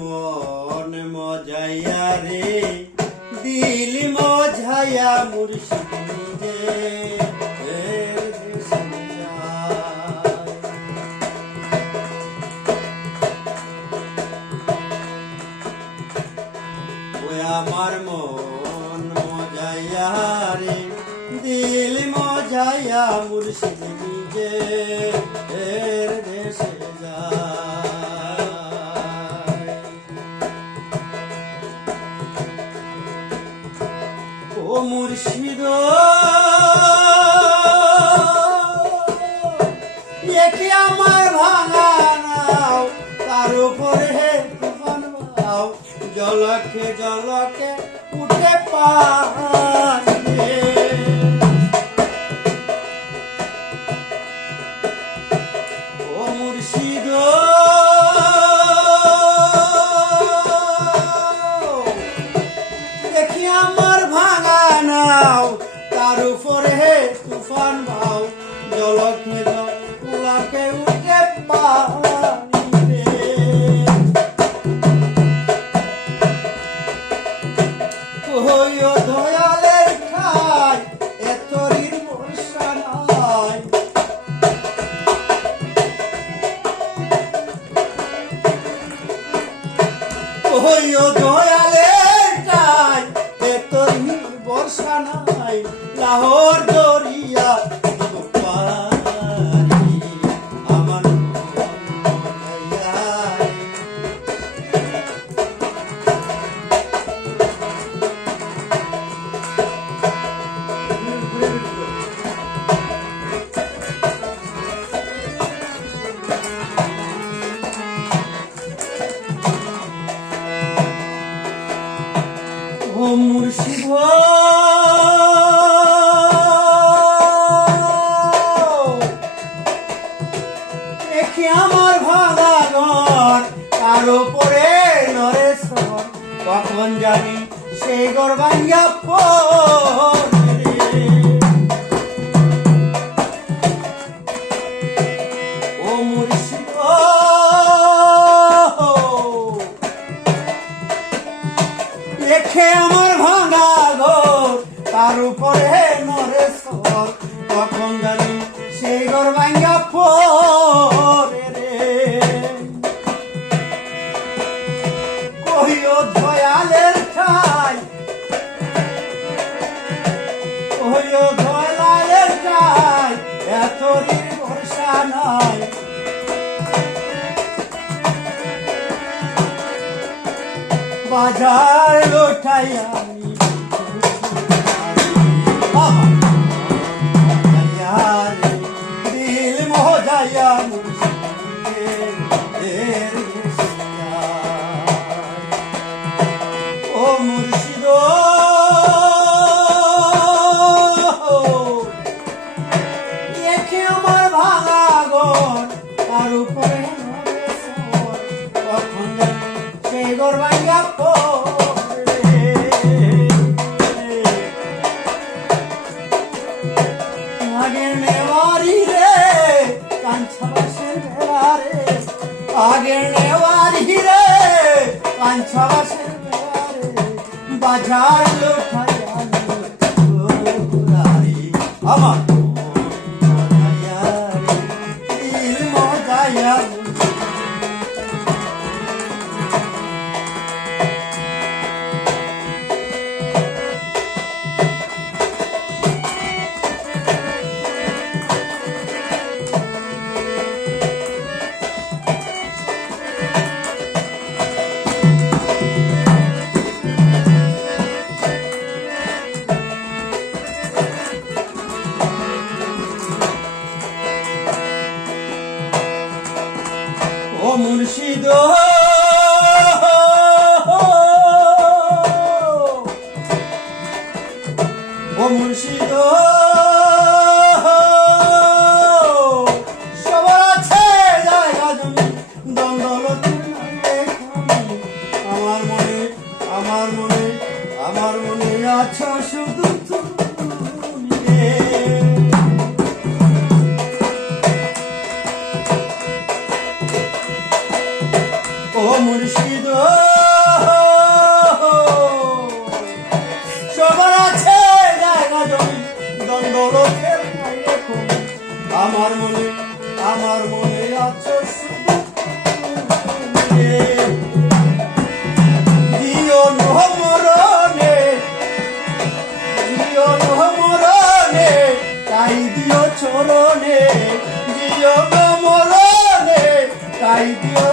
মন মজাইয়া রে দিল মজাইয়া মুর্শিদ নিজে আমার মন মজাইয়া রে দিল মজাইয়া মুর্শিদ নিজে দেশে যায়। ও মুর্শিদ একে আমার ভাঙা নাও তার উপরে তুফান বাও জলকে জলকে উঠে পারে। ও মুর্শিদ দেখি আমার ভাঙা নাও তার উপরে তুফান ভাও জলকে জলকে উঠে পারে। ওইও দয়ালের ঠাই এতরির বর্ষা নাই। ওইও দয়ালের ঠাই এতরির বর্ষা নাই। লাহোর দরিয়া আমার ও মুর্শিদ দেখি আমার ভাঙা ঘর তার উপরে নরে সর কখন জানি সেই ঘর ভাঙিয়া পড়ে। ও মুর্শিদ দেখে আমার ভাঙা ঘর তার উপরে নরে সর কখন জানি সেই ঘর ভাঙা পড়ে রে। কহিও দয়ালের ঠাই কহিও দয়ালের ঠাই এতরির ভরসা নাই। বাজার লোটাইয়া দিল মজাইয়া ও মুর্শিদ দেখে আমার ভাঙা ঘর তার উপরে কখন সেই ঘর ভাঙিয়া পড়ে। আগের নেওয়ারি রে কাঞ্চা বাসের বেড়া রে আগের নেওয়ারি রে কাঞ্চা বাসের বেড়া রে বাজার লোটাইয়া আমার দিল মজাইয়া ও মুর্শিদ ও মুর্শিদ সবার আছে জায়গা জমি দন্দলত আমার মনে আমার মনে আমার মনে আছো শুধু তুমি রে। ও ও মুর্শিদ সবার আছে জায়গা জমি দ্বন্দ্ব লোকের নাই রে তুমি। আমার মনে আছে শুধু তুমি রে। দিও নহমরণে দিও নহমরণে তাই দিও চরণে দিও নহমরণে তাই দিও